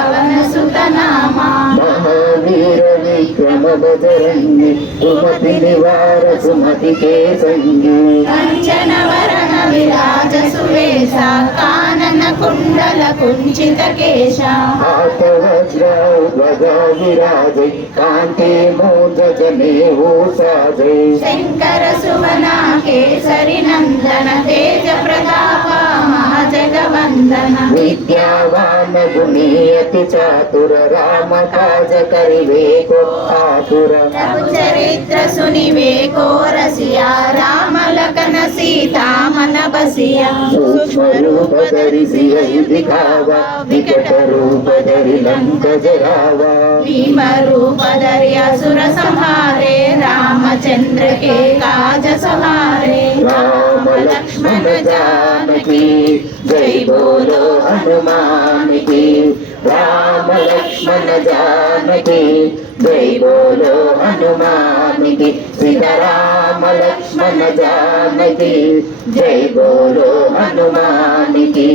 పవన సుతనామా మహావీర విక్రమ బజరంగి సుమతి నివార సుమతి కే సంగి కంచన వరణ విరాజ సువేశ కానన కుండల కుంచిత కేశ. ధ్వజ విరాజై కాంతే మోదజనే ఓ సాజై శంకర సువన కేసరి నందన తేజ ప్రతాప జగవందన విద్యావానగు నియతి చాతుర రామ కాజ కరివేకో ఆతుర చరిత్ర సునివేకో రసియా రామ లకన సీతామన బసియ కాజ సంహార జ్ఞాన జానకి జై బోలో హనుమానికి రామ లక్ష్మణ జానకి జై బోలో హనుమానికి సీతారామ లక్ష్మణ జానకి జై బోలో హనుమానికి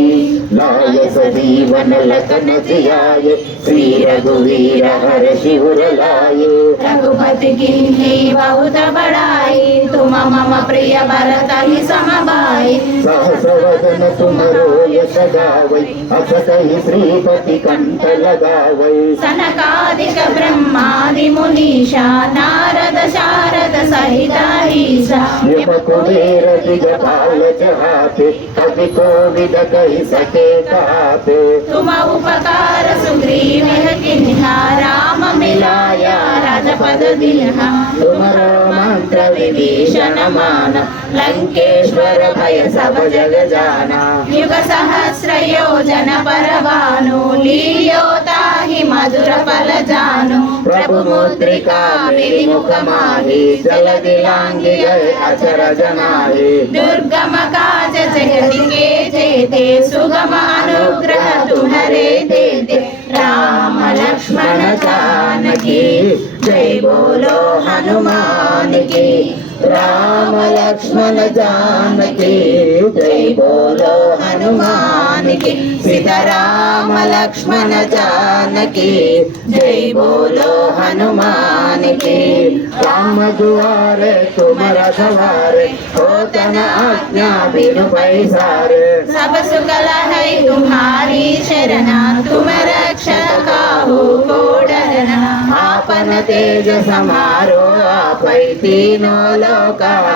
లాయ సజీవన లతన సియాయ శ్రీ రఘువీర హర శివుర లాయ బహుత బడాయి తుమ మమ ప్రియ భరత సమబ సహసవదన సుమరోయసదావై అసతై శ్రీపతి కంతలగావై సనకాదిక బ్రహ్మాది మునీషా నారద శారద సహితాహీష యువ కుబేర కవి సకే కహాపే తుమ ఉపకార సుగ్రీ राजपद दिन्हा तुमरो मंत्र विभीषण मान लंकेश्वर भय सब जग जाना युग सहस्र योजन पर भानु लीयो ताहि मधुर फल जानु प्रभु मुद्रिका विमुख माहि जल दिलांगी गए अचर जनाहि दुर्गम काज जगति के जय बोलो हनुमान की राम लक्ष्मण जानकी। जय बोलो हनुमान की सीता राम लक्ष्मण जानकी। जय बोलो हनुमान की राम दुआरे तुम रखवारे हो तन आज्ञा बिनु पैसारे। सब सुकल है तुम्हारी शरणा। तुम रक्षक काहू को జ్ఞాన ఆపన తేజ సమారోపై తీనో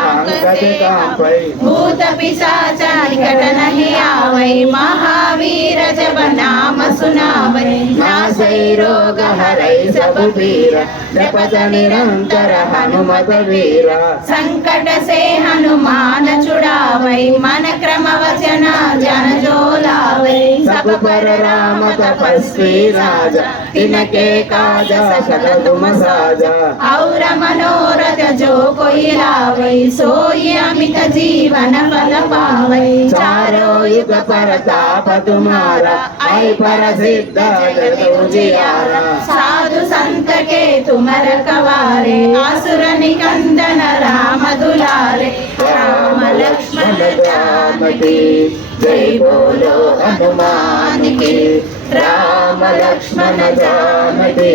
లోకాంగతికాపై భూత పిశాచ నికట నహి ఆవై మహావీర జప నామ సునావై నాశై రోగ హరై సబు వీర నృపత నిరంతర హనుమత వీర. సంకట సే హనుమాన చుడావై మన క్రమ వచనా పరరామ తపస్వి రాజా తినకే కాజ సకల తుమ సాజ ఔర మనోరథ జో కొయి లావై సోయి అమిత జీవన ఫల పావై చారో యుగ పరతాప తుమారా ఐ పరసిద్ధ జగదు జియారా సాధు సంతకే తుమర కవారే ఆసుర నికందన రామ దులారే రామ లక్ష్మణ రామకి జై బోలో హనుమా की राम लक्ष्मण जानकी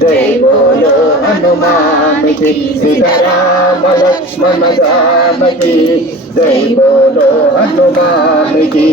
जय बोलो हनुमान की सीता राम लक्ष्मण जानकी जय बोलो हनुमान की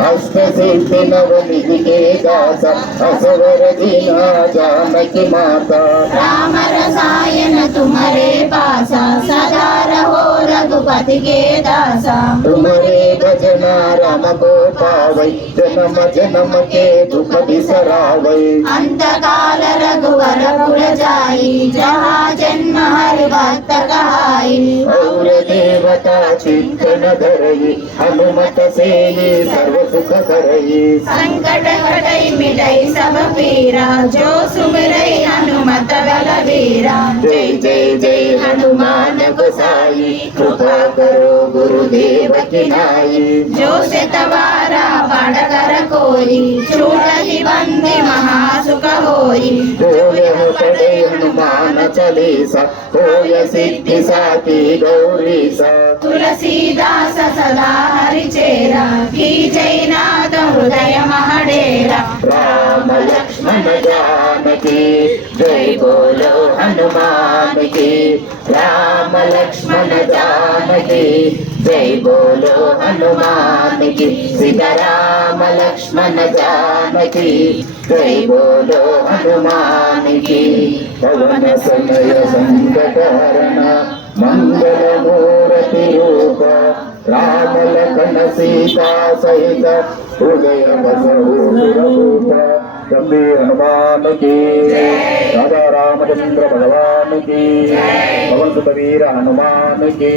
अष्ट सिद्धि नवनिधि के दासा असवर दीना जानकी माता। राम रसायन तुम्हारे पासा। सदा रहो रघुपति के दासा तुम्हारे भजना राम को पावै जन्म जन्म के दुख बिसरावै अंत काल रघुवर पुर जाई जहाँ जन्म हरि भक्त कहाई और देवता चिंतन धरई हनुमत से सर्व सुख करई संकट कटई मिटई सब पीरा जो सुमिरई हनुमत बल वीरा जय जय जय ದೇವಕಿನಾಯಿ ಜೋಸೆತವಾರ ಬಡಕರ ಕೋರಿ ಚೂಡಲಿ ಬಂದೆ ಮಹಾಸುಖ ಹೋಯಿ ಗೋಯನು ಪಡೆಯನು ಮಾನ ಚಲೀಸ ಹೋಯ ಸಿದ್ಧಿ ಸಾಕಿ ಗೌರೀಸ ತುಳಸೀದಾಸ ಸದಾ ಹರಿಚೇರ ಕೀ ಜೈನಾಥ ಹೃದಯ ಮಹಡೇರ ರಾಮ ಲಕ್ಷ್ಮಣ ಜಾನಕಿ ಜೈ ಬೋಲೋ హనుమానికి రామ లక్ష్మణ జానకి జై బోలో హనుమానికి సీతారామ లక్ష్మణ జానకి జై బోలో హనుమానికి. పవన సమయ సంకటహరణ మంగళ మూరతి రూప రామ లక్ష్మణ సీతా సహిత హృదయ బసూప గంభీ హనుమాన్కి రాజా రామచంద్ర భగవాన్కి వీర హనుమానికి